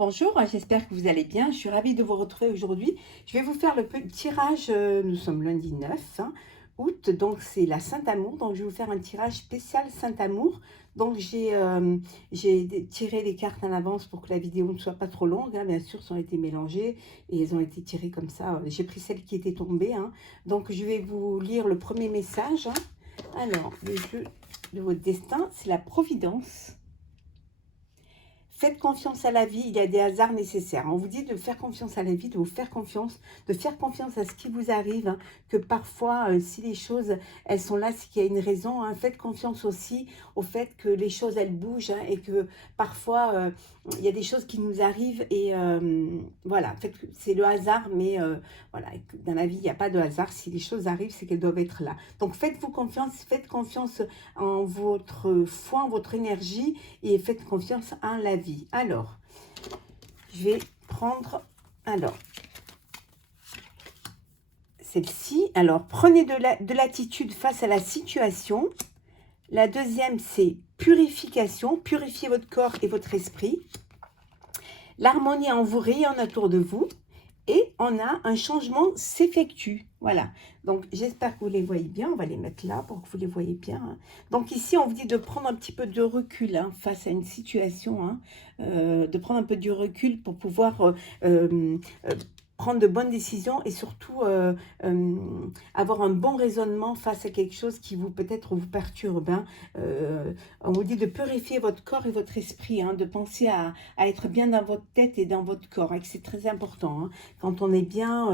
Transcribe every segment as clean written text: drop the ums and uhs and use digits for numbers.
Bonjour, j'espère que vous allez bien. Je suis ravie de vous retrouver aujourd'hui. Je vais vous faire le petit tirage. Nous sommes lundi 9 août, donc c'est la Saint-Amour. Donc je vais vous faire un tirage spécial Saint-Amour. Donc j'ai tiré les cartes en avance pour que la vidéo ne soit pas trop longue. Bien sûr, elles ont été mélangées et elles ont été tirées comme ça. J'ai pris celle qui était tombée. Donc je vais vous lire le premier message. Alors, le jeu de votre destin, c'est la Providence. Faites confiance à la vie, il y a des hasards nécessaires. On vous dit de faire confiance à la vie, de vous faire confiance, de faire confiance à ce qui vous arrive, que parfois, si les choses, elles sont là, c'est qu'il y a une raison. Faites confiance aussi au fait que les choses, elles bougent et que parfois, il y a des choses qui nous arrivent et voilà, c'est le hasard, mais voilà, dans la vie, il n'y a pas de hasard. Si les choses arrivent, c'est qu'elles doivent être là. Donc, faites-vous confiance, faites confiance en votre foi, en votre énergie et faites confiance en la vie. Alors, je vais prendre, celle-ci. Alors, prenez de l'attitude face à la situation. La deuxième, c'est purification. Purifiez votre corps et votre esprit. L'harmonie en vous rayonne autour de vous. Et on a un changement s'effectue. Voilà. Donc, j'espère que vous les voyez bien. On va les mettre là pour que vous les voyez bien. Donc, ici, on vous dit de prendre un petit peu de recul face à une situation. De prendre un peu du recul pour pouvoir prendre de bonnes décisions et surtout avoir un bon raisonnement face à quelque chose qui vous peut-être vous perturbe. On vous dit de purifier votre corps et votre esprit, de penser à être bien dans votre tête et dans votre corps, et que c'est très important. Quand on est bien,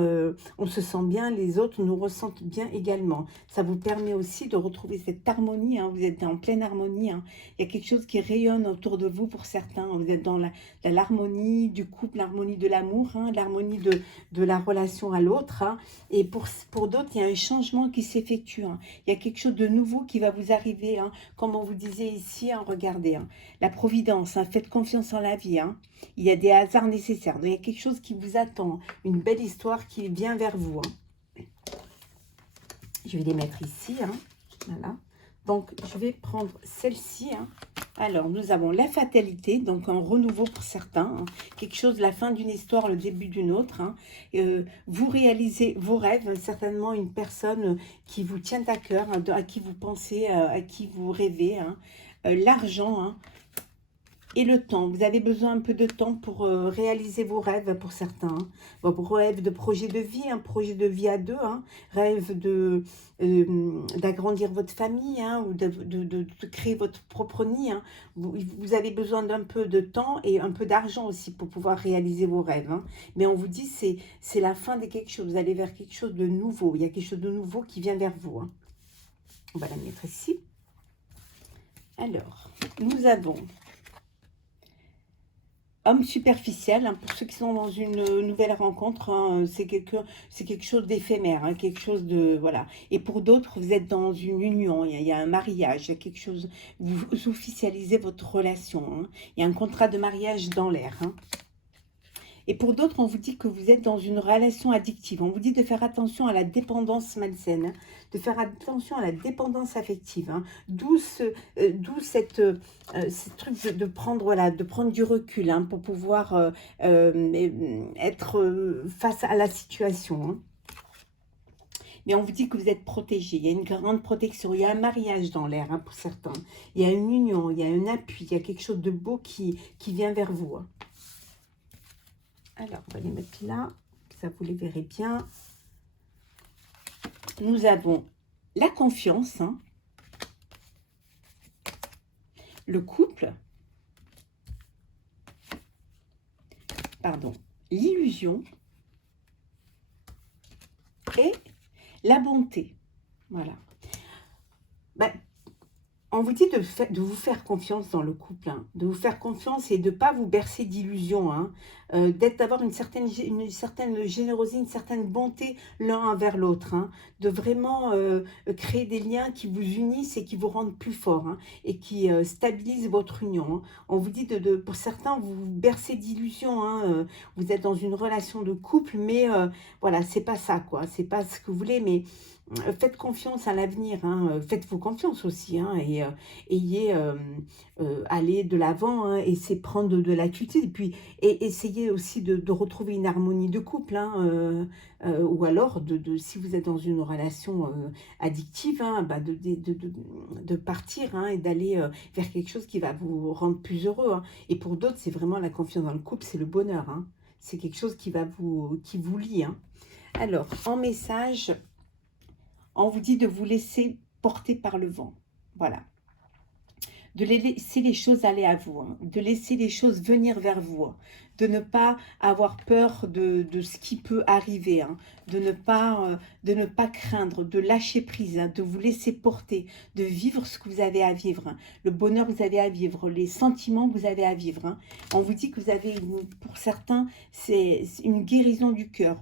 on se sent bien, les autres nous ressentent bien également. Ça vous permet aussi de retrouver cette harmonie, vous êtes en pleine harmonie. Il y a quelque chose qui rayonne autour de vous pour certains. Vous êtes dans l'harmonie du couple, l'harmonie de l'amour, l'harmonie de la relation à l'autre. Et pour d'autres, il y a un changement qui s'effectue. Il y a quelque chose de nouveau qui va vous arriver. Comme on vous disait ici, regardez, la providence, faites confiance en la vie. Il y a des hasards nécessaires. Donc, il y a quelque chose qui vous attend, une belle histoire qui vient vers vous. Je vais les mettre ici. Voilà. Donc, je vais prendre celle-ci. Alors, nous avons la fatalité, donc un renouveau pour certains, quelque chose, la fin d'une histoire, le début d'une autre. Vous réalisez vos rêves, certainement une personne qui vous tient à cœur, à qui vous pensez, à qui vous rêvez. L'argent, et le temps. Vous avez besoin un peu de temps pour réaliser vos rêves pour certains. Vos rêves de projet de vie, un projet de vie à deux. Rêve d'agrandir votre famille ou de créer votre propre nid. Vous avez besoin d'un peu de temps et un peu d'argent aussi pour pouvoir réaliser vos rêves. Mais on vous dit c'est la fin de quelque chose. Vous allez vers quelque chose de nouveau. Il y a quelque chose de nouveau qui vient vers vous. On va la mettre ici. Alors, nous avons homme superficiel, pour ceux qui sont dans une nouvelle rencontre, c'est quelque chose d'éphémère, quelque chose de, voilà. Et pour d'autres, vous êtes dans une union, il y a un mariage, il y a quelque chose, vous officialisez votre relation, il y a un contrat de mariage dans l'air. Et pour d'autres, on vous dit que vous êtes dans une relation addictive. On vous dit de faire attention à la dépendance malsaine, de faire attention à la dépendance affective. D'où ce truc de prendre, voilà, de prendre du recul pour pouvoir être face à la situation. Mais on vous dit que vous êtes protégé. Il y a une grande protection. Il y a un mariage dans l'air pour certains. Il y a une union, il y a un appui, il y a quelque chose de beau qui vient vers vous. Alors, on va les mettre là, ça vous les verrez bien. Nous avons la confiance, le couple, pardon, l'illusion et la bonté. Voilà. On vous dit de vous faire confiance dans le couple, de vous faire confiance et de ne pas vous bercer d'illusions, d'avoir une certaine générosité, une certaine bonté l'un envers l'autre, de vraiment créer des liens qui vous unissent et qui vous rendent plus forts et qui stabilisent votre union. On vous dit, pour certains, vous vous bercez d'illusions, vous êtes dans une relation de couple, mais voilà, c'est pas ça, quoi, c'est pas ce que vous voulez, mais Faites confiance à l'avenir, hein, faites-vous confiance aussi, hein, et ayez, allez de l'avant, hein, essayez de prendre de l'attitude et puis essayez aussi de retrouver une harmonie de couple, hein, ou alors si vous êtes dans une relation, addictive, hein, bah, de partir, hein, et d'aller, vers quelque chose qui va vous rendre plus heureux, hein. Et pour d'autres, c'est vraiment la confiance dans le couple, c'est le bonheur, hein. C'est quelque chose qui vous lie, hein. Alors, en message, on vous dit de vous laisser porter par le vent. Voilà. De laisser les choses aller à vous, hein, de laisser les choses venir vers vous, hein, de ne pas avoir peur de ce qui peut arriver, hein, de ne pas craindre, de lâcher prise, hein, de vous laisser porter, de vivre ce que vous avez à vivre, hein, le bonheur que vous avez à vivre, les sentiments que vous avez à vivre, hein. On vous dit que vous avez, pour certains, c'est une guérison du cœur.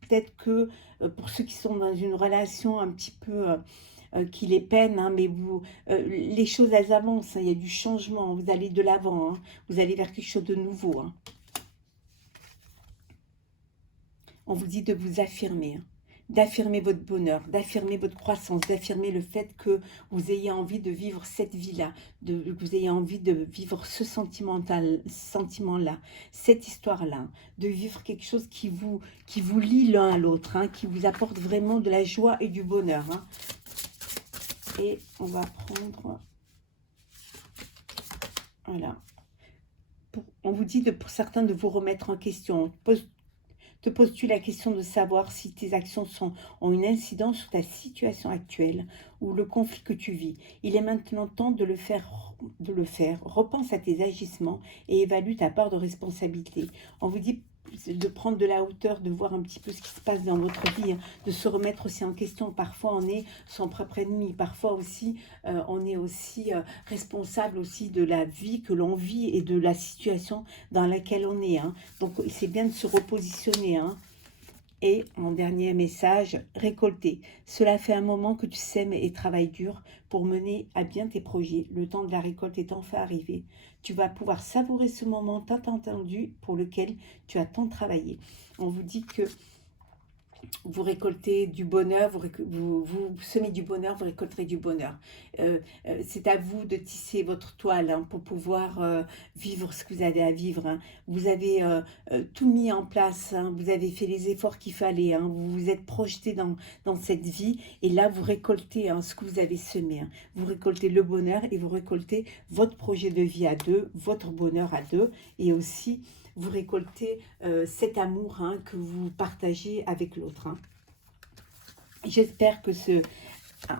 Peut-être que pour ceux qui sont dans une relation un petit peu qui les peine, hein, mais les choses, elles avancent, hein, il y a du changement, vous allez de l'avant, hein, vous allez vers quelque chose de nouveau, hein. On vous dit de vous affirmer, hein, d'affirmer votre bonheur, d'affirmer votre croissance, d'affirmer le fait que vous ayez envie de vivre cette vie-là, que vous ayez envie de vivre ce sentiment-là, cette histoire-là, de vivre quelque chose qui vous lie l'un à l'autre, hein, qui vous apporte vraiment de la joie et du bonheur, hein. Et on va prendre, voilà, on vous dit pour certains de vous remettre en question. Te poses-tu la question de savoir si tes actions ont une incidence sur ta situation actuelle ou le conflit que tu vis? Il est maintenant temps de le faire. Repense à tes agissements et évalue ta part de responsabilité. On vous dit de prendre de la hauteur, de voir un petit peu ce qui se passe dans votre vie, hein, de se remettre aussi en question. Parfois, on est son propre ennemi. Parfois aussi, on est aussi responsable aussi de la vie que l'on vit et de la situation dans laquelle on est, hein. Donc, c'est bien de se repositionner, hein. Et mon dernier message, récolter. Cela fait un moment que tu sèmes et travailles dur pour mener à bien tes projets. Le temps de la récolte est enfin arrivé. Tu vas pouvoir savourer ce moment tant attendu pour lequel tu as tant travaillé. On vous dit que vous récoltez du bonheur, vous semez du bonheur, vous récolterez du bonheur. C'est à vous de tisser votre toile, hein, pour pouvoir vivre ce que vous avez à vivre, hein. Vous avez tout mis en place, hein, vous avez fait les efforts qu'il fallait, hein, vous vous êtes projeté dans cette vie et là vous récoltez, hein, ce que vous avez semé, hein. Vous récoltez le bonheur et vous récoltez votre projet de vie à deux, votre bonheur à deux et aussi vous récoltez cet amour, hein, que vous partagez avec l'autre, hein. J'espère que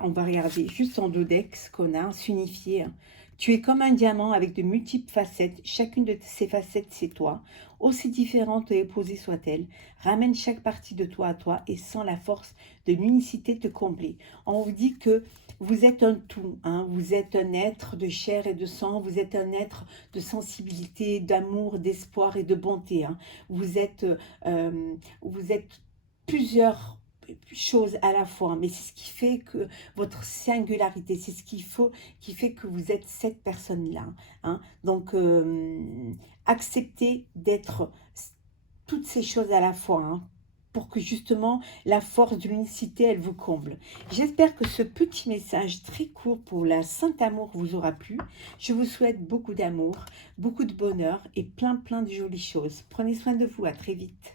on va regarder juste en deux decks ce qu'on a, s'unifier, hein. Tu es comme un diamant avec de multiples facettes. Chacune de ces facettes, c'est toi. Aussi différente et opposée soit-elle, ramène chaque partie de toi à toi et sens la force de l'unicité te combler. On vous dit que vous êtes un tout, hein. Vous êtes un être de chair et de sang, vous êtes un être de sensibilité, d'amour, d'espoir et de bonté, hein. Vous êtes plusieurs choses à la fois, mais c'est ce qui fait que votre singularité, c'est ce qui fait que vous êtes cette personne-là, hein. Donc, acceptez d'être toutes ces choses à la fois, hein, pour que justement la force de l'unicité, elle vous comble. J'espère que ce petit message très court pour la Saint-Amour vous aura plu. Je vous souhaite beaucoup d'amour, beaucoup de bonheur et plein de jolies choses. Prenez soin de vous, à très vite.